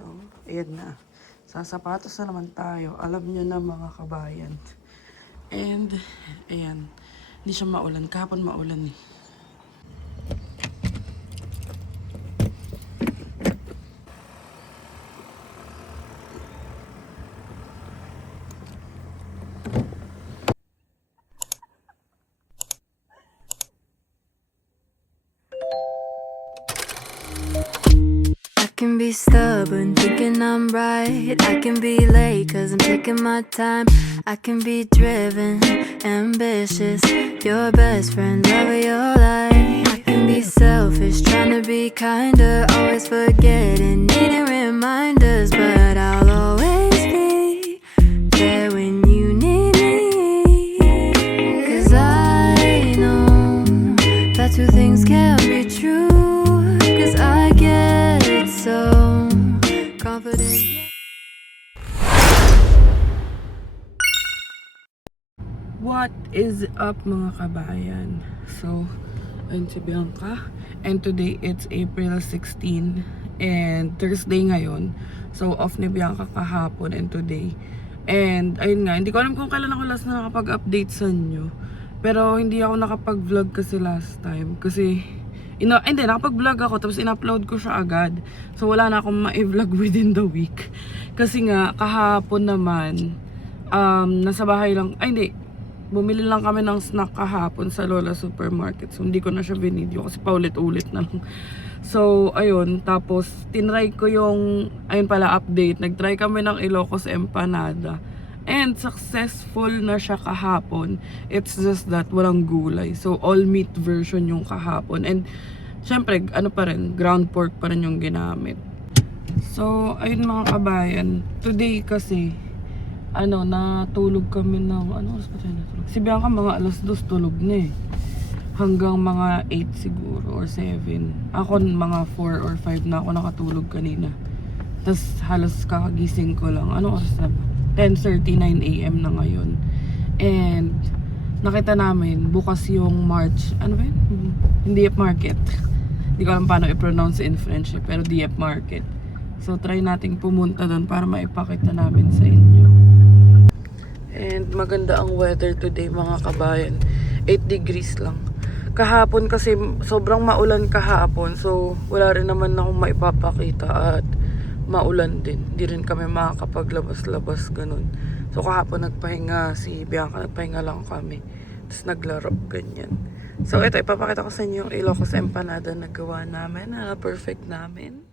So, ayan na. Sa sapatos na naman tayo. Alam nyo na mga kabayan. And, ayan. Hindi siya maulan. Kahapon maulan eh. I can be stubborn, thinking I'm right. I can be late, cause I'm taking my time. I can be driven, ambitious, your best friend, love of your life. I can be selfish, trying to be kinder, always forgetting, needing reminders. But I'll always be there when you need me. Cause I know that two things can't be true. Cause I get so confident. What is up mga kabayan? So, ayun si Bianca. And today it's April 16. And Thursday ngayon. So, off ni Bianca kahapon and today. And ayun nga, hindi ko alam kung kailan ako last na nakapag-update sa inyo. Pero hindi ako nakapag-vlog kasi last time. Kasi, hindi, nakapag-vlog ako tapos in-upload ko siya agad. So, wala na akong ma-vlog within the week. Kasi nga, kahapon naman, nasa bahay lang, hindi, bumili lang kami ng snack kahapon sa Lola Supermarket. So, hindi ko na siya binidyo kasi paulit-ulit na lang. So, ayun. Tapos, tinry ko yung, ayun pala, update. Nagtry kami ng Ilocos Empanada. And, successful na siya kahapon. It's just that, walang gulay. So, all meat version yung kahapon. And, syempre, ano pa rin, ground pork pa rin yung ginamit. So, ayun mga kabayan. Today kasi, natulog kami ng, oras pa tayo natulog? Si Bianca mga alas 2 tulog na eh. Hanggang mga 8 siguro or 7. Ako mga 4 or 5 na ako nakatulog kanina. Tapos halos kakagising ko lang. Anong oras na ba? 10:39 AM na ngayon. And nakita namin bukas yung March, ano ba yun? Hindi market. Hindi ko alam paano i-pronounce in French pero DF Market. So try nating pumunta doon para maipakita namin sa inyo. And maganda ang weather today mga kabayan. 8 degrees lang. Kahapon kasi sobrang maulan kahapon. So wala rin naman akong maipapakita at maulan din. Hindi rin kami makakapaglabas-labas ganun. So kahapon nagpahinga si Bianca, nagpahinga lang kami. Tapos naglaro ganyan. So ito ipapakita ko sa inyo yung Ilocos Empanada na gawa namin. Perfect namin.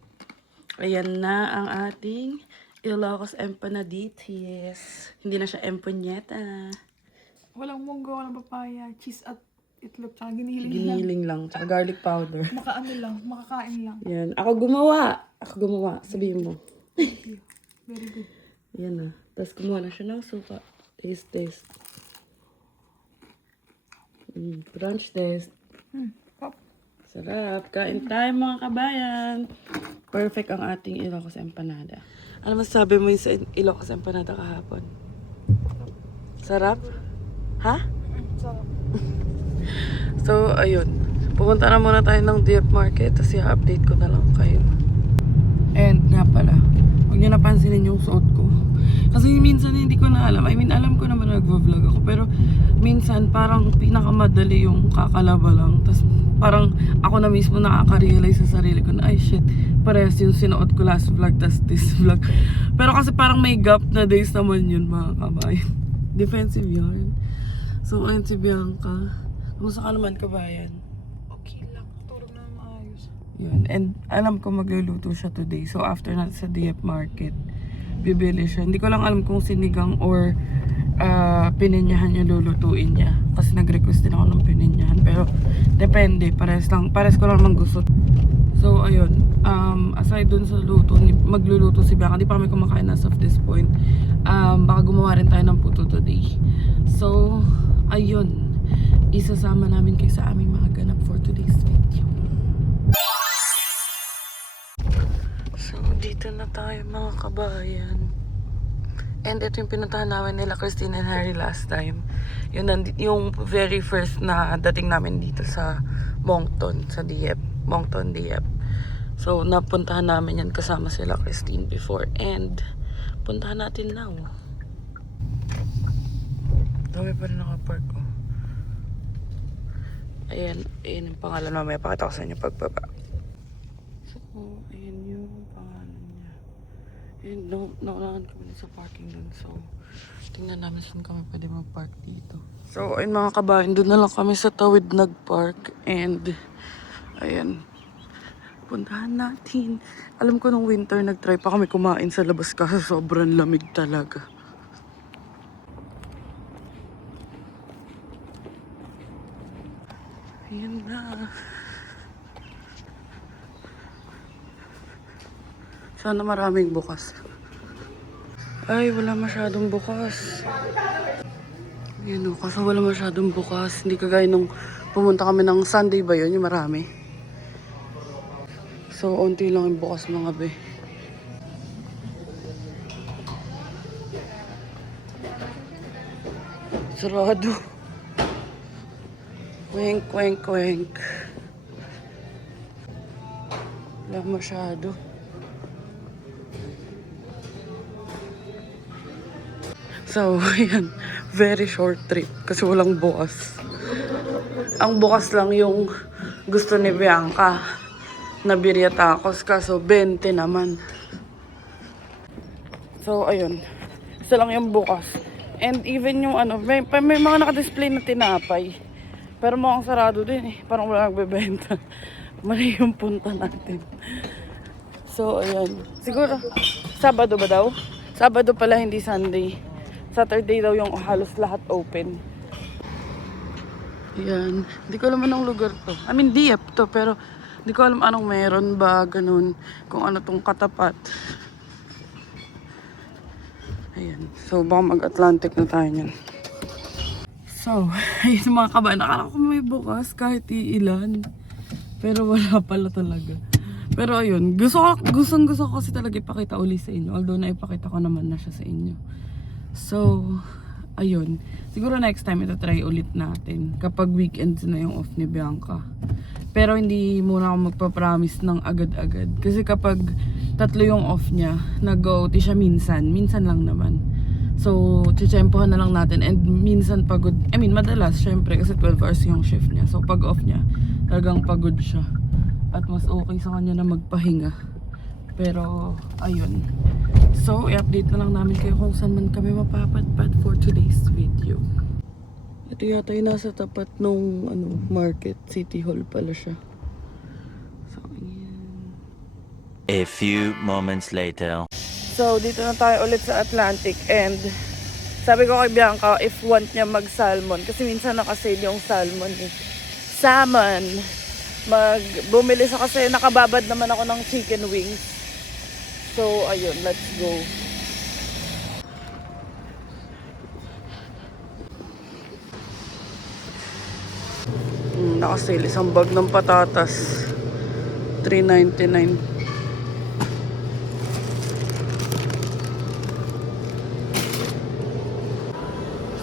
Ayan na ang ating Ilocos Empanaditis. Hindi na siya emponyeta. Walang munggo, walang papaya, cheese at itlog, tsaka giniling lang. Giniling lang, tsaka garlic powder. Makakain lang. Yan. Ako gumawa. Sabihin mo. Thank you. Very good. Yan na. Tapos kumuha na siya ng suka. Taste. Crunch test. Pop. Sarap. Kain tayo mga kabayan. Perfect ang ating Ilocos Empanada. Ano masasabi mo yung sa Ilocos Empanada kahapon? Sarap? Ha? Sarap. So, ayun. Pupunta na muna tayo ng DF Market. Tapos i-update ko na lang kayo. And nga pala, huwag nyo napansinin yung suot ko. Kasi minsan hindi ko na alam. I mean, alam ko naman nagvo-vlog ako. Pero minsan parang pinakamadali yung kakalaba lang. Tapos parang ako na mismo nakaka-realize sa sarili ko na ay shit, parehas yung sinuot ko last vlog tas this vlog. Pero kasi parang may gap na days naman yun mga kabayan. Defensive yan. So ayun si Bianca. Kumusta ka naman kabayan? Okay lang. Tulog na maayos. Yun. And alam ko magluluto siya today. So after natin sa DF Market, bibili siya. Hindi ko lang alam kung sinigang or pininyahan yung lulutuin niya. Kasi nag-request din ako ng pininyahan. Pero depende. Pares ko lang naman gusto. So ayun. Aside dun sa luto, magluluto si Bianca. Hindi pa kami kumakain as of this point. Baka gumawa rin tayo ng puto today. So ayun. Isasama namin kayo sa aming mga ganap for today's video. So, dito na tayo mga kabayan. And ito yung pinuntahan namin nila Christine and Harry last time. Yung very first na dating namin dito sa Moncton, sa DF. Moncton DF. So, napuntahan namin yan kasama sila Christine before. And, puntahan natin now. Dami pa rin nakapark ko. Ayan, ayan yung pangalan. Mamaya pakita ko sa inyo pagbaba. So, ayan yung pangalan niya. And naunahan kami sa parking dun. So, tingnan namin saan kami pwede mag-park dito. So, ayun mga kabayan, dun na lang kami sa tawid nag-park. And, ayan, puntahan natin. Alam ko nung winter, nag-try pa kami kumain sa labas kasi sobrang lamig talaga. Ayan na. Sana maraming bukas. Ay, wala masyadong bukas. Ayan o, kasi wala masyadong bukas. Hindi kagaya nung pumunta kami ng Sunday ba yun, yung marami. So, unti lang yung bukas mga be. Sarado. Wink, wink, wink. Wala masyado. So, ayan. Very short trip kasi walang bukas. Ang bukas lang yung gusto ni Bianca na birria tacos kaso 20 naman. So, ayun. Isa lang yung bukas. And even yung ano, may mga naka-display na tinapay. Pero mukhang sarado din eh. Parang wala nagbebenta. Mali yung punta natin. So, ayan. Siguro, Sabado ba daw? Sabado pala, hindi Sunday. Saturday daw yung halos lahat open. Ayan. Hindi ko alam anong lugar to. I mean, Dieppe to. Pero, hindi ko alam anong meron ba, ganun. Kung ano tong katapat. Ayan. So, baka mag-Atlantic na tayo niyan. So, ayun mga kabayan. Akala ko may bukas kahit iilan. Pero wala pala talaga. Pero ayun, gusto ko kasi talaga ipakita uli sa inyo. Although naipakita ko naman na siya sa inyo. So, ayun. Siguro next time ito try ulit natin. Kapag weekends na yung off ni Bianca. Pero hindi muna ako magpapromise ng agad-agad. Kasi kapag 3 yung off niya, nag-OT siya minsan. Minsan lang naman. So, tsitsempohan na lang natin. And minsan pagod. I mean, madalas, syempre, kasi 12 hours yung shift niya. So, pag off niya, talagang pagod siya. At mas okay sa kanya na magpahinga. Pero, ayun. So, i-update na lang namin kayo kung saan man kami mapapadpad for today's video. Ito yata yung nasa tapat nung market. City Hall pala siya. So, ayan. A few moments later. So, dito na tayo ulit sa Atlantic and sabi ko kay Bianca if want niya mag-salmon kasi minsan nakasale yung salmon eh. Salmon! Bumili siya kasi nakababad naman ako ng chicken wings. So, ayun, let's go. Nakasale isang bag ng patatas. $3.99.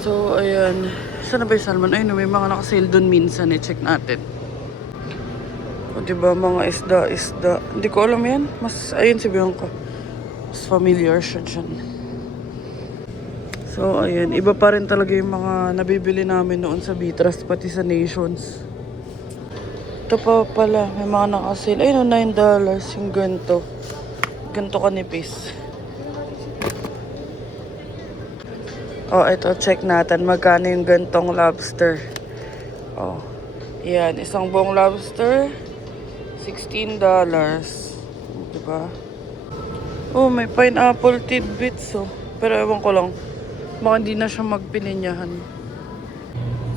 So, ayan. Saan na ba yung salmon? Ayun, may mga nakasale dun minsan. I-check natin. O, diba, mga isda. Hindi ko alam yan. Mas, ayun si Bianca. Mas familiar siya dyan. So, ayun. Iba pa rin talaga yung mga nabibili namin noon sa Vitras, pati sa Nations. Ito pa pala. May mga nakasale. Ayun, $9 yung ganito. Ganito kanipis. Oh, ito, check natin magkano yung gantong lobster. Oh, yan, isang buong lobster, $16. Diba? Oh, may pineapple tidbits, oh. Pero ewan ko lang, baka hindi na siya magpininyahan.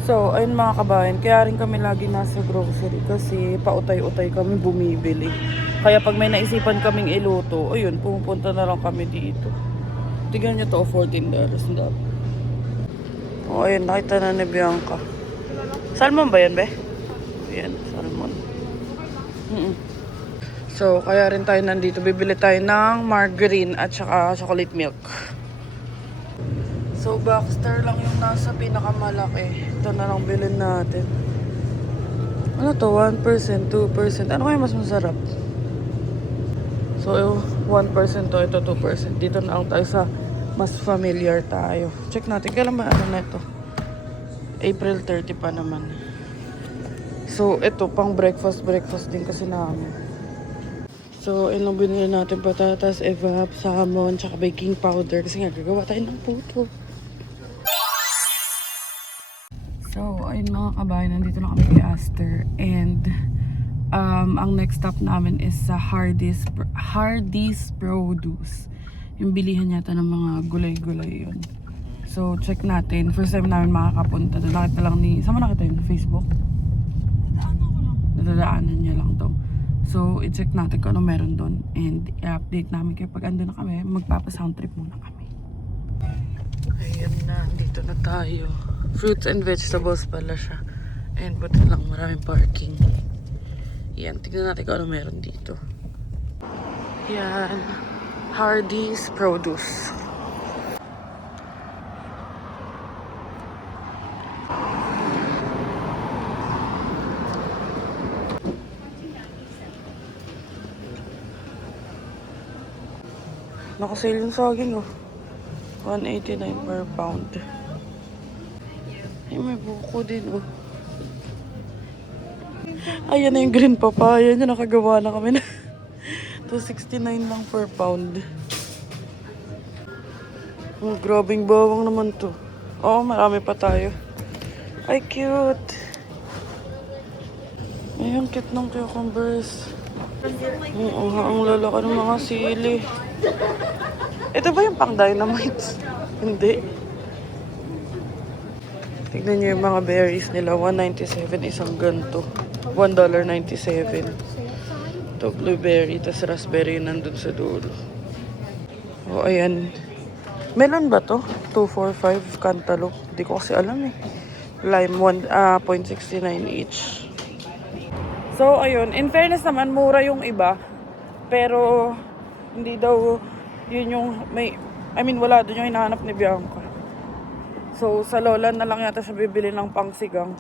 So, ayun mga kabayan, kaya rin kami lagi nasa grocery kasi pautay-utay kami bumibili. Kaya pag may naisipan kaming iluto, ayun, pumupunta na lang kami dito. Tignan nyo to, $14 na. Oh, ayun, nakita na ni Bianca. Salmon ba yan, be? Ayan, salmon. So, kaya rin tayo nandito. Bibili tayo ng margarine at saka chocolate milk. So, Baxter lang yung nasa pinakamalaki. Ito na lang bilhin natin. Ano to? 1%, 2%. Ano kaya mas masarap? So, 1% to, ito 2%. Dito na lang tayo sa mas familiar tayo. Check natin, kailan ba ano na ito? April 30 pa naman. So, ito, pang breakfast din kasi namin. So, ilang binili natin patatas, evap, salmon, tsaka baking powder. Kasi nga, gagawa tayo ng puto. So, ayun mga kabayan, nandito na kami kay Aster. And, ang next stop namin is sa Hardee's Produce. Yung bilihan yata ng mga gulay-gulay yun. So, check natin. First time namin makakapunta doon. Nakita lang ni... Saan mo nakita yun? Facebook? Nadadaanan niya lang to. So, i-check natin kung ano meron doon. And i-update namin kayo pag andun na kami. Magpapa-sound trip muna kami. Ayan na. Dito na tayo. Fruits and vegetables pala siya. And buti lang maraming parking. Yan. Tignan natin kung ano meron dito. Yan. Hardee's Produce. Nakasale yung saging, oh. 189 per pound. Ay, may buko din, oh. Ayan na yung green papaya niya. Nakagawa na kami na. 269 lang per pound. Oh, grabing bawang naman to. Oo, marami pa tayo. Ay, cute. Ay, ang cute ng cucumbers. Oo, ang lalaki ng mga sili. Ito ba yung pang dynamite? Hindi. Tignan niyo yung mga berries nila. $1.97 isang ganto. $1.97. Ito, blueberry, tas raspberry nandun sa dulo. O, ayan. Melon ba to? 245 cantaloupe. Hindi ko kasi alam eh. Lime, 0.69 each. So, ayun. In fairness naman, mura yung iba. Pero, hindi daw yun yung wala doon yung hinahanap ni Bianca. So, sa lola na lang yata siya bibili ng pangsigang.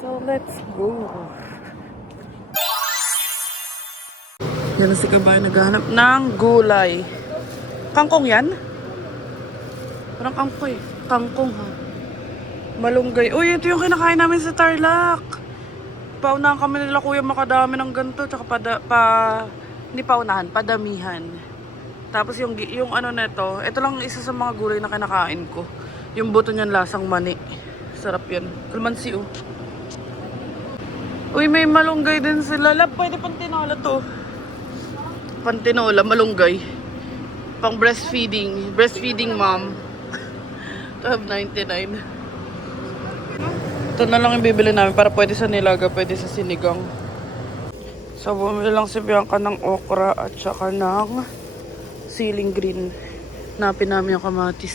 So, let's go. Yan na si Kabay naghahanap ng gulay. Kangkong yan? Parang kangkong eh. Kangkong ha. Malunggay. Uy, ito yung kinakain namin sa Tarlac. Paunahan kami nila kuya makadami ng ganito. Tsaka hindi paunahan, padamihan. Tapos yung ano neto, ito lang isa sa mga gulay na kinakain ko. Yung buto niyan lasang mani. Sarap yan. Kalmansi oh. Uy, may malunggay din sila. Lab, pwede pang tinola to. Pantinola, malunggay. Pang breastfeeding. Breastfeeding mom. $12.99. Ito na lang yung bibili namin para pwede sa nilaga, pwede sa sinigang. So, bumili lang si Bianca ng okra at saka ng ceiling green. Napin namin yung kamatis.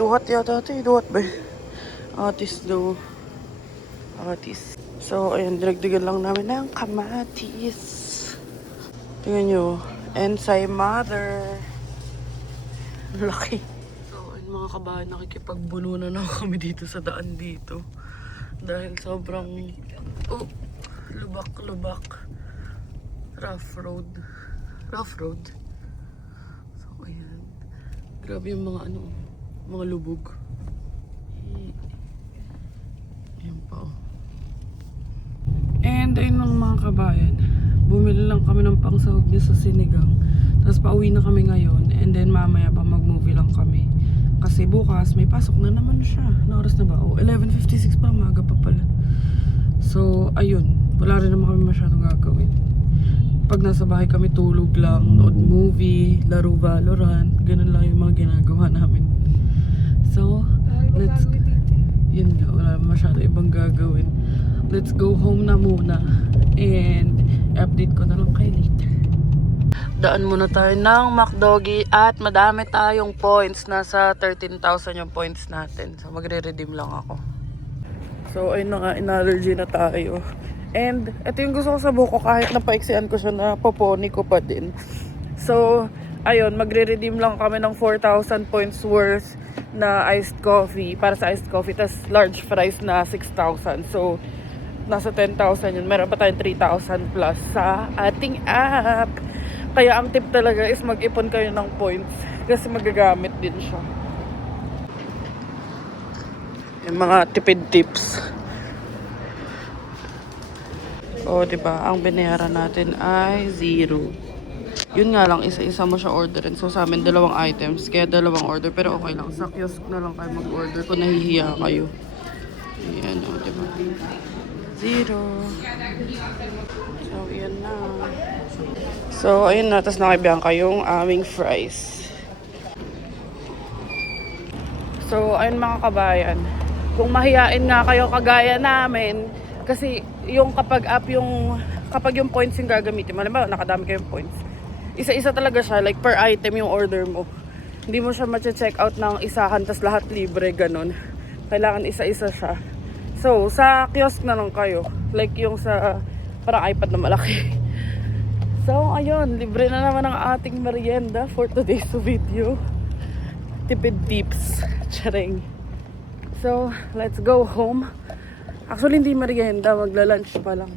Duhat yata ito. Duhat ba? Atis daw. Atis. So, ayan. Dinagdagan lang namin ng kamatis. Tingnan nyo. Ensay mother. Laki. So, ayun mga kabahan, nakikipagbununan na kami dito sa daan dito. Dahil sobrang, lubak. Rough road. So, ayan. Grabe yung mga mga lubog. Ayan pa. And ayun mga kabayan. Bumili lang kami ng pangsahog niya sa sinigang. Tapos pauwi na kami ngayon. And then mamaya pa mag-movie lang kami. Kasi bukas may pasok na naman siya. Na oras na ba? 11:56 pa. Maga pa pala. So ayun. Wala rin naman kami masyadong gagawin. Pag nasa bahay kami tulog lang. Nood movie. Laro Valorant. Ganun lang yung mga ginagawa namin. So let's... Yun nga. Wala masyado ibang gagawin. Let's go home na muna. And update ko na lang kayo later. Daan muna tayo ng McDoggy at madami tayong points. Nasa 13,000 yung points natin. So magre-redeem lang ako. So ayun na nga, in-allergy na tayo. And ito yung gusto ko sa buko kahit napaiksian ko siya na poponi ko pa din. So ayun, magre-redeem lang kami ng 4,000 points worth na iced coffee. Para sa iced coffee. Tas large fries na 6,000. So nasa 10,000 yun. Meron pa tayong 3,000 plus sa ating app. Kaya ang tip talaga is mag-ipon kayo ng points kasi magagamit din siya. Yung mga tipid tips. O, diba? Ang binayaran natin ay 0. Yun nga lang, isa-isa mo siya orderin. So, sa amin, 2 items. Kaya 2 order. Pero okay lang. Sa kiosk na lang kayo mag-order kung nahihiya kayo. Ayan, o, diba? 0. So, yan na. So, ayun na. Tapos nakibihan kayong aming fries. So, ayun mga kabayan. Kung mahihain nga kayo kagaya namin, kasi yung kapag yung points yung gagamitin, malamang nakadami kayong points. Isa-isa talaga siya, like per item yung order mo. Hindi mo siya ma-check out ng isahan, tas lahat libre, ganun. Kailangan isa-isa siya. So, sa kiosk na lang kayo. Like yung sa parang iPad na malaki. So, ayun, libre na naman ang ating merienda for today's video. Tipid tips. Charing. So, let's go home. Actually, hindi merienda. Magla-lunch pa lang.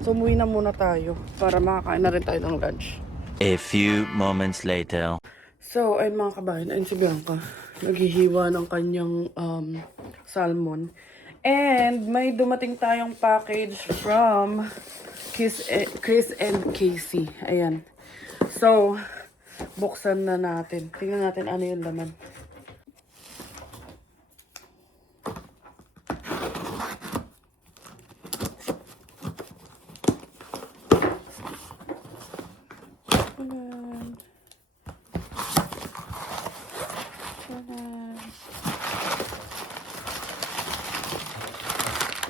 So, umuwi na muna tayo para makakain na rin tayo ng lunch. A few moments later. So, ayun mga kabayan. Ayun si Bianca. Naghihiwa ng kanyang salmon. And may dumating tayong package from Chris and Casey. Ayan. So, buksan na natin. Tingnan natin ano yung laman.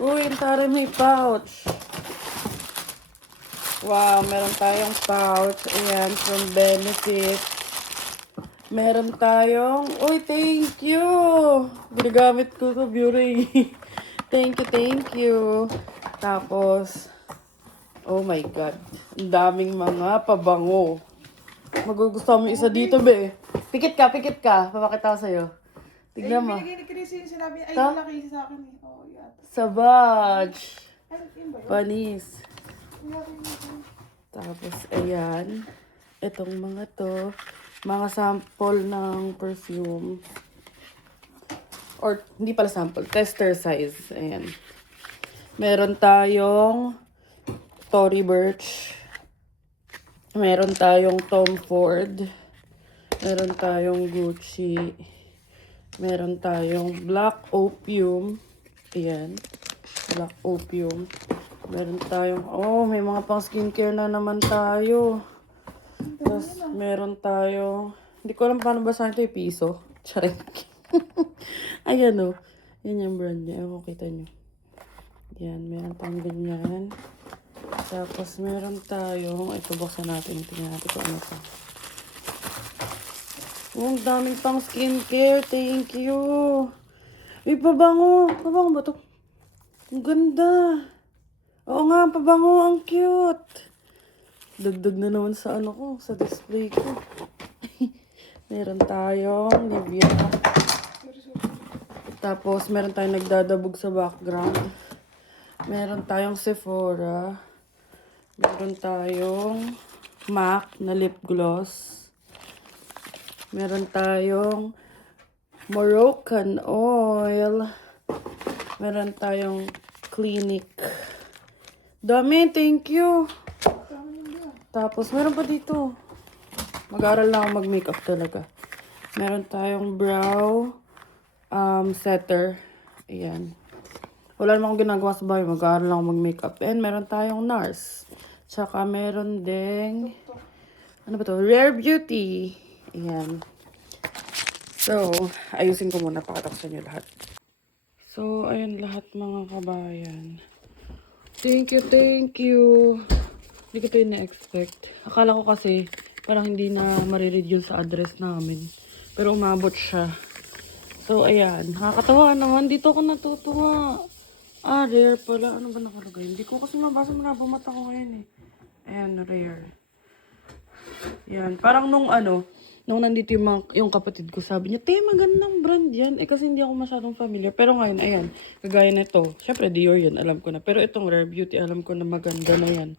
Uy, ang tara may pouch. Wow, meron tayong pouch. Ayan, from Benefit. Meron tayong... Uy, thank you! Ginagamit ko to, beauty. Thank you. Tapos, oh my God. Ang daming mga pabango. Magugustuhan mo isa dito, be. Pikit ka. Papakita ko sa'yo. Tignan mo. Binigay ni Chris yung sinabi niya, ay, Ta? malaki sa akin eh. Oo, yata. Sabaj. Ay, yun ba yun? Panis. Malaki yun. Tapos, ayan. Itong mga to. Mga sample ng perfume. Or, hindi pala sample. Tester size. Ayan. Meron tayong Tory Burch. Meron tayong Tom Ford. Meron tayong Gucci. Meron tayong Black Opium. Ayan. Black Opium. Meron tayong... Oh, may mga pang skincare na naman tayo. Tapos, meron tayong... Hindi ko alam paano basahin ito yung piso. Charing. Ayan o. Yan yung brand niya. Ewan, kita nyo. Yan. Meron pang ganyan. Tapos, meron tayong... Ito, buksan natin. Tingnan natin kung ano pa. Oh, ang daming pang skincare. Thank you. Uy, pabango. Pabango ba ito? Ang ganda. Oo nga, pabango. Ang cute. Dagdag na naman sa ano ko, sa display ko. Meron tayong Nivea. Tapos, meron tayong nagdadabog sa background. Meron tayong Sephora. Meron tayong MAC na lip gloss. Meron tayong Moroccan oil. Meron tayong Clinique. Dami, thank you. Tapos, meron pa dito. Mag-aaral lang ako mag-makeup talaga. Meron tayong brow setter. Ayan. Wala naman akong ginagawa sa bahay. Mag-aaral lang ako mag-makeup. And meron tayong NARS. Tsaka meron ding... Ano ba to? Rare Beauty. Ayan. So, ayusin ko muna. Pakita ko sa inyo lahat. So, ayun lahat mga kabayan. Thank you. Hindi ko ito na-expect. Akala ko kasi parang hindi na mariread yun sa address namin. Pero umabot siya. So, ayan. Nakakatawa naman. Dito ako natutuwa. Ah, rare pala. Ano ba nakalagay? Hindi ko kasi mabasa mata ko ngayon eh. Ayan, rare. Ayan. Parang nung ano, nung nandito yung kapatid ko, sabi niya, te, magandang brand yan. Eh, kasi hindi ako masyadong familiar. Pero ngayon, ayan, kagaya na ito. Syempre, Dior yan, alam ko na. Pero itong Rare Beauty, alam ko na maganda na yan.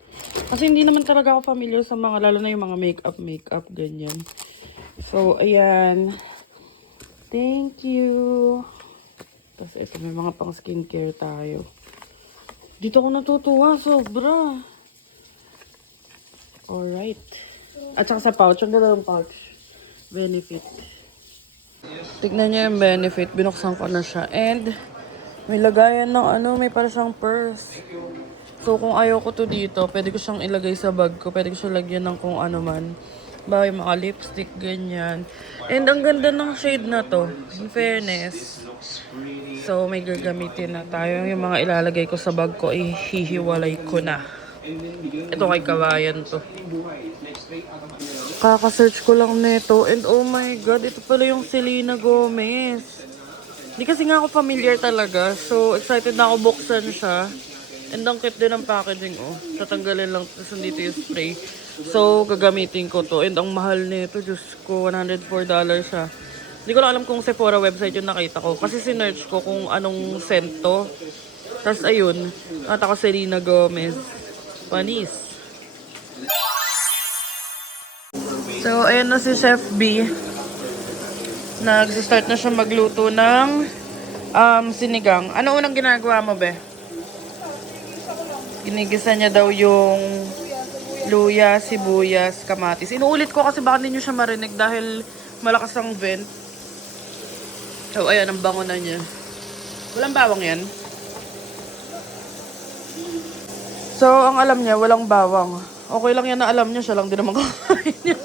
Kasi hindi naman talaga ako familiar sa mga, lalo na yung mga makeup, ganyan. So, ayan. Thank you. Tapos ito, may mga pang skincare tayo. Dito ako natutuwa, sobra. Alright. At saka sa pouch, ang ganda ng pouch. Benefit. Tignan niyo yung Benefit. Binuksan ko na siya. And, may lagayan ng may para siyang purse. So, kung ayaw ko to dito, pwede ko siyang ilagay sa bag ko. Pwede ko siyang lagyan ng kung ano man. Ba, yung mga lipstick, ganyan. And, ang ganda ng shade na to. In fairness. So, may gagamitin na tayo. Yung mga ilalagay ko sa bag ko, hihiwalay ko na. Ito kay kabayan to. Kaka-search ko lang nito. And oh my God, ito pala yung Selena Gomez. Hindi kasi nga ako familiar talaga. So, excited na ako buksan siya. And ang cute din ang packaging, oh. Tatanggalin lang. Tapos nandito yung spray. So, gagamitin ko to. And ang mahal nito, Diyos ko, $104 siya. Hindi ko lang alam kung Sephora website yung nakita ko. Kasi sinerch ko kung anong scent to. Tapos ayun, nakita ko Selena Gomez. Panis. So, ayan na si Chef B. Nag-start na siya magluto ng sinigang. Ano unang ginagawa mo, be? Ginigisa niya daw yung luya, sibuyas, kamatis. Inuulit ko kasi baka hindi nyo siya marinig dahil malakas ang vent. So, ayan, ang bango na niya. Walang bawang yan. So, ang alam niya, walang bawang. Okay lang yan na alam niya, siya lang din naman kakain niya.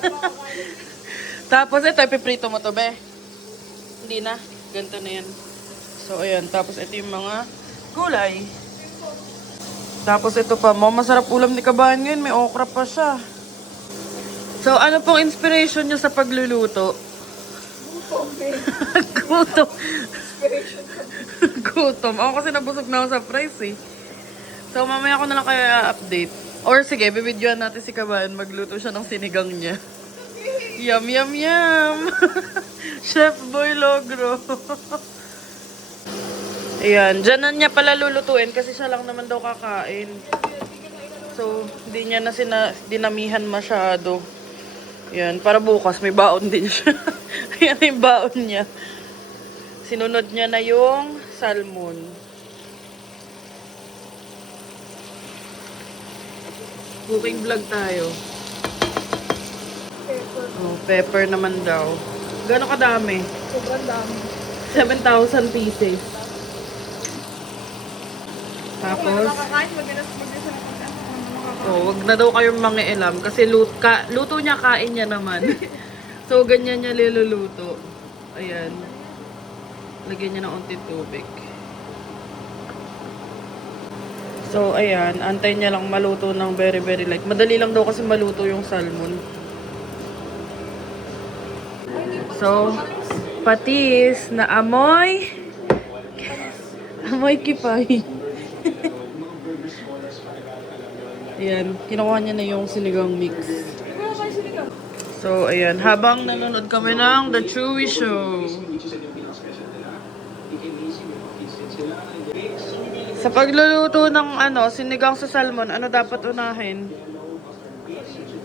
Tapos, ito, ipiprito mo to, be. Hindi na. Ganito na yan. So, ayan. Tapos, ito yung mga gulay. Tapos, ito pa. Masarap ulam ni Kabayan ngayon. May okra pa siya. So, ano pong inspiration niyo sa pagluluto? Gutom. Gutom. Ako kasi nabusog na ako sa fries, eh. So, mamaya ko na lang kaya update. Or sige, bibidyoan natin si Kabayan. Magluto siya ng sinigang niya. Yum, yum, yum! Chef Boy Logro. Ayan, dyan na niya pala lulutuin kasi siya lang naman daw kakain. So, hindi niya na dinamihan masyado. Ayan, para bukas may baon din siya. Ayan yung baon niya. Sinunod niya na yung salmon. Cooking vlog tayo. Pepper. Oh, pepper naman daw. Gano'ng kadami? Sobrang dami. 7,000 pieces. Ako Tapos, nakakain, mag-isa na kasi ako. wag na daw kayong mangialam kasi luto niya, kain niya naman. So, ganyan niya niluluto. Ayan. Lagyan niya ng unting tubig. So, ayan. Antay niya lang maluto ng very, very light. Madali lang daw kasi maluto yung salmon. So, patis na amoy. Amoy kipay. Ayan. Kinukuha niya na yung sinigang mix. So, ayan. Habang nanonood kami ng The Chewy Show. Sa pagluluto ng sinigang sa salmon, ano dapat unahin?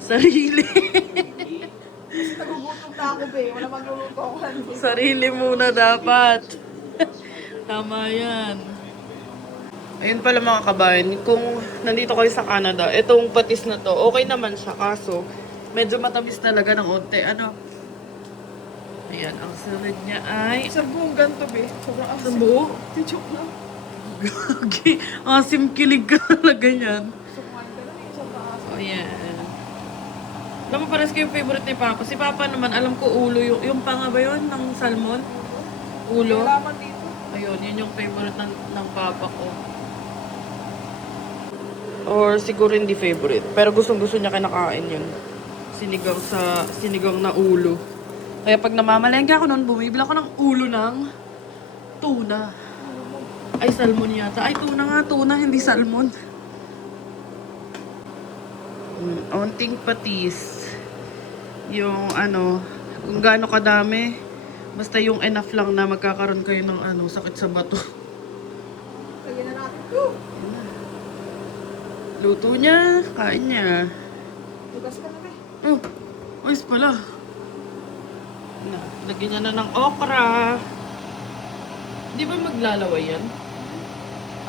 Sarili. Nagugutom na ako, be. Wala magluluto ako. Sarili muna dapat. Tama yan. Ayun pala mga kabayan, kung nandito kayo sa Canada, itong patis na to, okay naman siya. Kaso, medyo matamis talaga ng onte. Ano? Ayan, ang sunod niya ay... Isang buong ganito, be. Sobrang asim. Isang buo? Joke lang. Gagi, asim kilig ka talaga yan. So, kumain ka lang, isang paasim. Oh, yeah. Alam mo, parang yung favorite ni Papa. Si Papa naman, alam ko ulo. Yung panga ba yun ng salmon? Ulo? May laman dito. Ayun, yun yung favorite ng Papa ko. Or siguro hindi favorite. Pero gustong-gusto niya kinakain yun. Sinigang na ulo. Kaya pag namamalengke ako noon, bumibili ako ng ulo ng tuna. Ay, salmon yata. Ay, tuna nga. Tuna, hindi salmon. Onting patis. Yung Kung gaano kadami. Basta yung enough lang na magkakaroon kayo ng sakit sa bato. Lagyan na natin ito. Luto niya, kain niya. Bukas ka na ba? Oh, ayos pala. Lagyan niya na ng okra. Di ba maglalaway yan?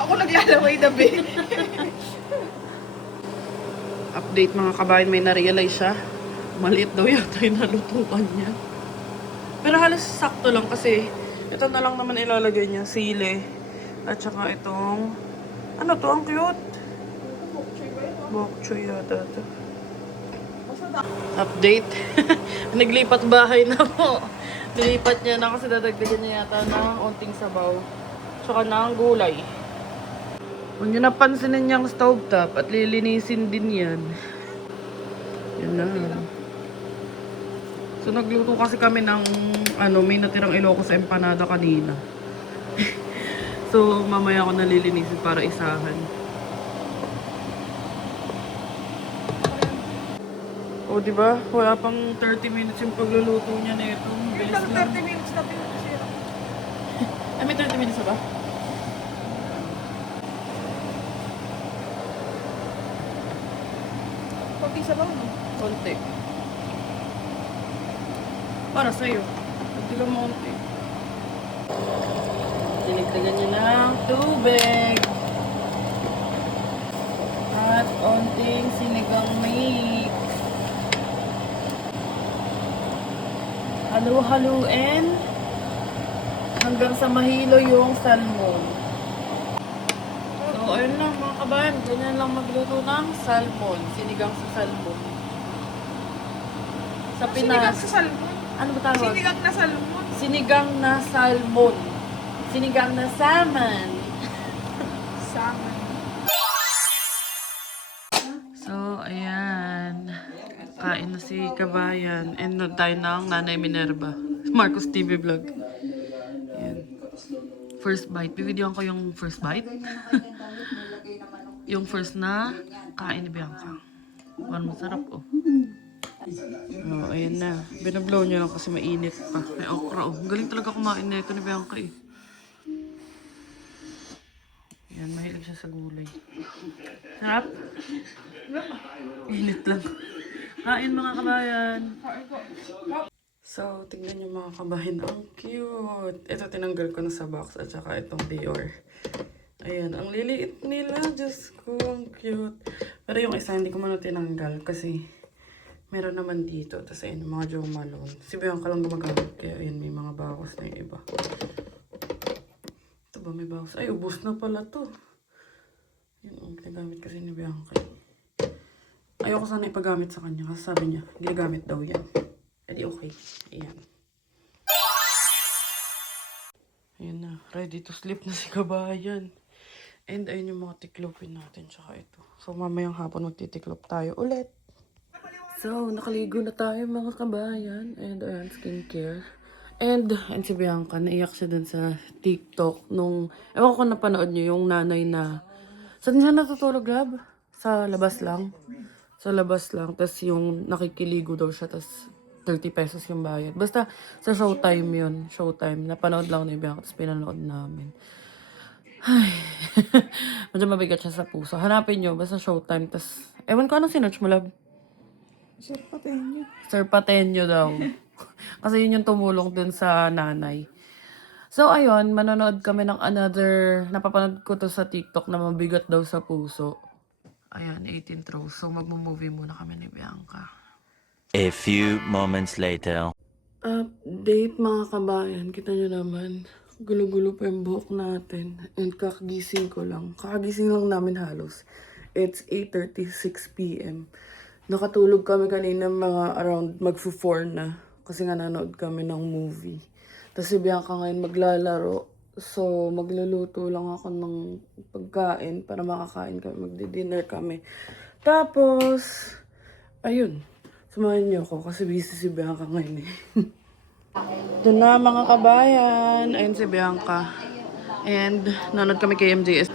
Ako naglalaway na be. Update mga kabayan, may na-realize siya. Maliit daw yata yung nalutuan niya. Pero halos sakto lang kasi ito na lang naman ilalagay niya. Sili. At saka itong... Ano to? Ang cute. Bok choy yata ito. Update. Naglipat bahay na po. Nilipat niya na kasi dadagdagan niya yata ng onting sabaw. Tsaka ng gulay. Kung nyo napansinin niyang stovetop at lilinisin din yan. Yan na. So nagluto kasi kami ng may natirang iloko sa empanada kanina. So mamaya ako nalilinisin para isahan. O diba? Wala pang 30 minutes yung pagluluto niya na ito. Bilis lang. 30 minutes na pinag-sira. Ay, may 30 minutes na ba? Kunti sa baon, no? Konti. Para sa'yo. Hindi lang konti. Dinagdagan niya ng tubig. At onting sinigang mix. Halu-haluin hanggang sa mahilo yung salmon. So, ayun lang mga kabayan. Ganyan lang magluto ng salmon. Sinigang sa salmon. Sa Sinigang Pinas. sa salmon. Ano ba tawag? Sinigang na salmon. Sinigang na salmon. Sinigang na salmon. Salmon. So, ayan. Kain na si Kabayan. And tayo ng Nanay Minerva. Marcos TV Vlog. Ayan. First bite. Bibidyoan ko yung first bite. Yung first na kain ni Bianca. Masarap oh. Oh, ayan na. Binablow niya lang kasi mainit pa. May okra oh. Galing talaga kumain na ito ni Bianca eh. Ayan, mahilig siya sa gulay. Sarap? Init lang. Kain mga kabayan. So, tingnan niyo mga kabayan. Ang cute. Ito tinanggal ko na sa box at saka itong Dior. Ayan, ang liliit nila. Diyos ko, ang cute. Pero yung isa hindi ko muna tinanggal kasi meron naman dito. Tapos ayun, mga Jo Malone. Si Bianca lang gumagamit. Kaya ayun, may mga bakos na yung iba. Ito ba may bakos? Ay, ubos na pala to. Yun, ang ginagamit kasi ni Bianca. Ayoko sana ipagamit sa kanya kasi sabi niya, ginagamit daw yan. E di okay. Ayan. Ayan na. Ready to sleep na si Kabayan. And ayun yung mga tiklopin natin. Tsaka ito. So mamayang hapon magtitiklop tayo ulit. So, nakaligo na tayo mga kabayan. And ayan, skincare. And si Bianca, naiyak siya dun sa TikTok nung, ewan ko napanood niyo yung nanay na, saan siya natutulog, Lab? Sa labas lang. Sa labas lang. Tapos yung nakikiligo daw siya. Tapos 30 pesos yung bayad. Basta sa Showtime yun. Showtime. Napanood lang ni Bianca. Tapos pinanood namin. Ay. Medyo mabigat siya sa puso. Hanapin nyo. Basta Showtime. Tapos, ewan ko anong sinerch mo, Lab? Sir, patayin niyo. Sir Patenyo daw. Kasi yun yung tumulong dun sa nanay. So, ayun, manonood kami ng another, napapanood ko to sa TikTok na mabigat daw sa puso. Ayan, 18th row. So, magmo-movie muna kami ni Bianca. A few moments later. Update mga kabayan. Kita nyo naman. Gulo-gulo pa yung buhok natin. And kakagising ko lang. Kakagising lang namin halos. It's 8:36 p.m. Nakatulog kami kanina mga around mag-4 na. Kasi nga nanood kami ng movie. Tapos si Bianca ngayon maglalaro. So, magluluto lang ako ng pagkain para makakain kami. Magdi-dinner kami. Tapos, ayun. Samahan niyo ako kasi busy si Bianca ngayon eh. Ito na mga kabayan. Ayun si Bianca. And nanood kami kay MJS.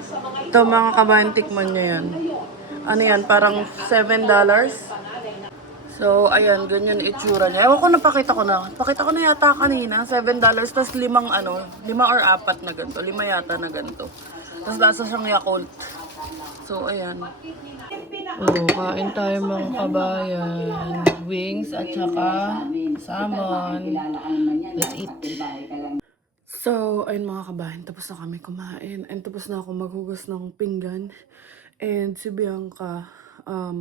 Ito mga kabayan, tikman niyo yan. Ano yan? Parang $7. $7 So, ayan, ganyan itsura niya. Ewan ko, napakita ko na. Pakita ko na yata kanina, $7, tas 5 or 4 na ganito. 5 yata na ganito. Tapos lasa siyang Yakult. So, ayan. Oh, kain tayo mga kabayan. Wings at saka salmon. Let's eat. So, ayun mga kabayan, tapos na kami kumain. And tapos na ako maghugas ng pinggan. And si Bianca,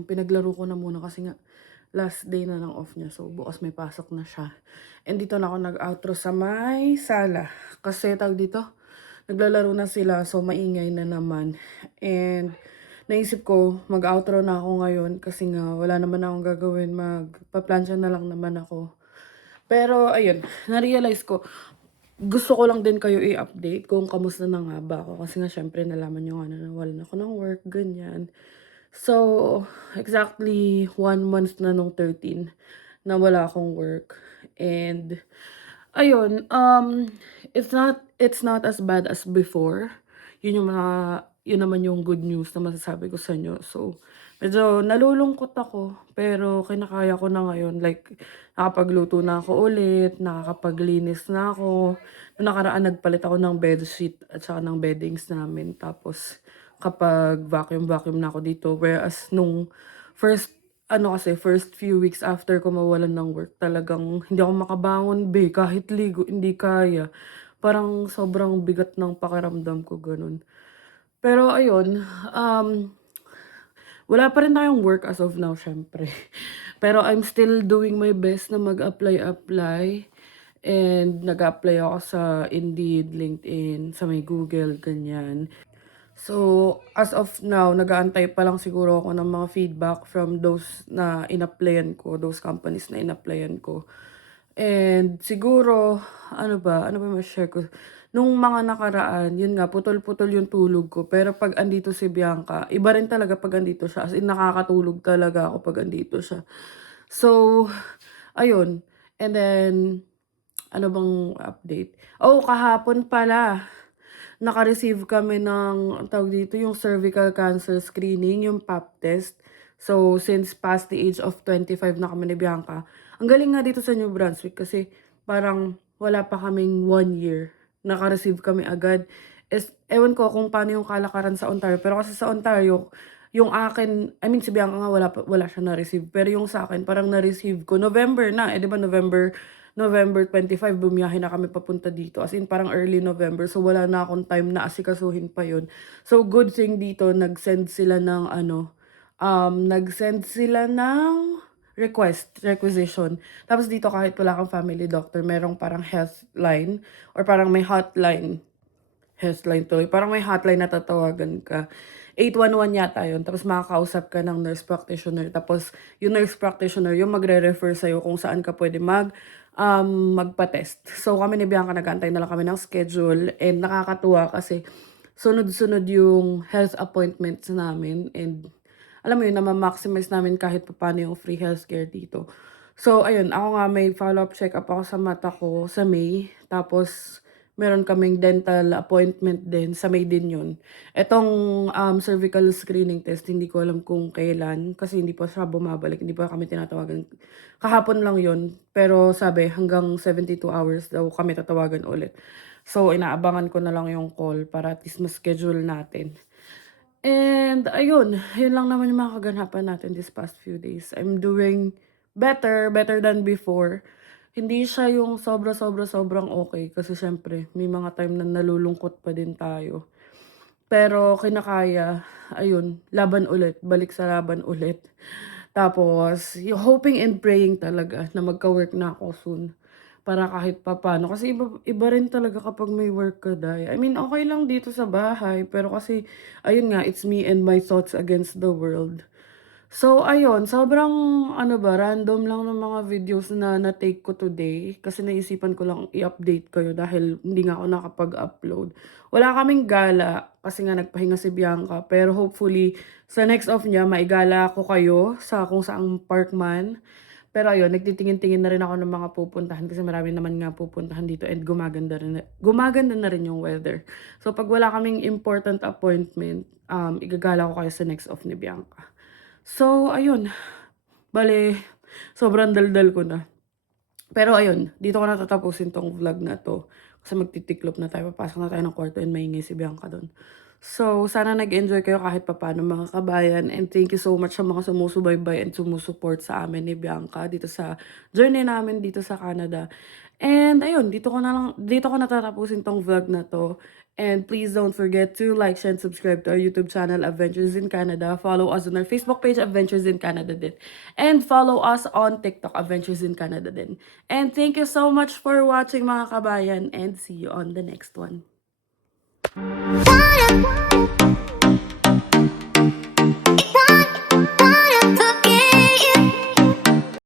pinaglaro ko na muna kasi nga last day na ng off niya. So, bukas may pasok na siya. And dito na ako nag-outro sa may sala. Kasi tag dito, naglalaro na sila. So, maingay na naman. And naisip ko, mag-outro na ako ngayon. Kasi nga, wala naman akong gagawin. Magpa-plancha na lang naman ako. Pero, ayun, na-realize ko, gusto ko lang din kayo i-update kung kamusta na nga ba ako. Kasi nga, syempre, nalaman nyo nga na nawalan ako ng work, ganyan. So, exactly 1 month na nung 13 na wala akong work. And, ayun, it's not as bad as before. Yun naman yung good news na masasabi ko sa inyo. So, medyo nalulungkot ako, pero kinakaya ko na ngayon. Like, nakapagluto na ako ulit, nakakapaglinis na ako. Noong nakaraan, nagpalit ako ng bedsheet at saka ng beddings namin. Tapos, kapag vacuum na ako dito. Whereas, nung first few weeks after ko mawalan ng work, talagang hindi ako makabangon, kahit ligo, hindi kaya. Parang sobrang bigat ng pakiramdam ko, ganun. Pero, ayun, wala pa rin tayong work as of now, syempre. Pero I'm still doing my best na mag-apply. And nag-apply ako sa Indeed, LinkedIn, sa may Google, ganyan. So, as of now, nag-aantay pa lang siguro ako ng mga feedback from those na in-applyan ko, those companies na in-applyan ko. And siguro, ano ba ma-share ko? Nung mga nakaraan, yun nga, putol-putol yung tulog ko. Pero pag andito si Bianca, iba rin talaga pag andito siya. As in, nakakatulog talaga ako pag andito siya. So, ayun. And then, ano bang update? Oh, kahapon pala, naka-receive kami ng, ang tawag dito, yung cervical cancer screening, yung pap test. So, since past the age of 25 na kami ni Bianca, ang galing nga dito sa New Brunswick kasi parang wala pa kaming 1 year. Naka-receive kami agad. Ewan ko kung paano yung kalakaran sa Ontario. Pero kasi sa Ontario, yung akin, I mean si Bianca nga wala siya na-receive. Pero yung sa akin, parang na-receive ko. November na, di ba November 25, bumiyahe na kami papunta dito. As in, parang early November. So, wala na akong time na asikasuhin pa yun. So, good thing dito, nag-send sila ng requisition. Tapos dito, kahit wala kang family doctor, merong parang health line or parang may hotline. Healthline tuloy. Parang may hotline na tatawagan ka. 811 yata yun. Tapos makakausap ka ng nurse practitioner. Tapos yung nurse practitioner, yung magre-refer sa'yo kung saan ka pwede magpa-test. So kami ni Bianca, nag-aantay na lang kami ng schedule. And nakakatuwa kasi sunod-sunod yung health appointments namin. And alam mo yun, na-maximize namin kahit paano yung free healthcare dito. So ayun, ako nga may follow-up check-up ako sa mata ko sa May. Tapos meron kaming dental appointment din. Sa May din yun. Etong cervical screening test, hindi ko alam kung kailan. Kasi hindi pa siya bumabalik. Hindi pa kami tinatawagan. Kahapon lang yun. Pero sabi, hanggang 72 hours daw kami tatawagan ulit. So, inaabangan ko na lang yung call para at least ma-schedule natin. And, ayun. Yun lang naman yung mga kaganapan natin this past few days. I'm doing better than before. Hindi siya yung sobrang okay kasi syempre may mga time na nalulungkot pa din tayo. Pero kinakaya, ayun, laban ulit, balik sa laban ulit. Tapos, yung hoping and praying talaga na magka-work na ako soon. Para kahit papano. Kasi iba rin talaga kapag may work ka, day. I mean, okay lang dito sa bahay. Pero kasi, ayun nga, it's me and my thoughts against the world. So, ayun, sobrang, random lang ng mga videos na na-take ko today. Kasi naisipan ko lang i-update kayo dahil hindi nga ako nakapag-upload. Wala kaming gala kasi nga nagpahinga si Bianca. Pero hopefully, sa next off niya, maigala ko kayo sa kung saang park man. Pero ayun, nagtitingin-tingin na rin ako ng mga pupuntahan kasi marami naman nga pupuntahan dito and gumaganda na rin yung weather. So, pag wala kaming important appointment, igagala ko kayo sa next off ni Bianca. So, ayun. Bale, Sobrang daldal ko na. Pero ayun, dito ko natatapusin tong vlog na to. Kasi magtitiklop na tayo. Papasok na tayo ng kwarto and maingay si Bianca doon. So, sana nag-enjoy kayo kahit papano mga kabayan. And thank you so much sa mga sumusubaybay and sumusuport sa amin ni Bianca dito sa journey namin dito sa Canada. And ayun, dito ko natatapusin tong vlog na to. And please don't forget to like, share, and subscribe to our YouTube channel, Adventures in Canada. Follow us on our Facebook page, Adventures in Canada din. And follow us on TikTok, Adventures in Canada din. And thank you so much for watching mga kabayan and see you on the next one.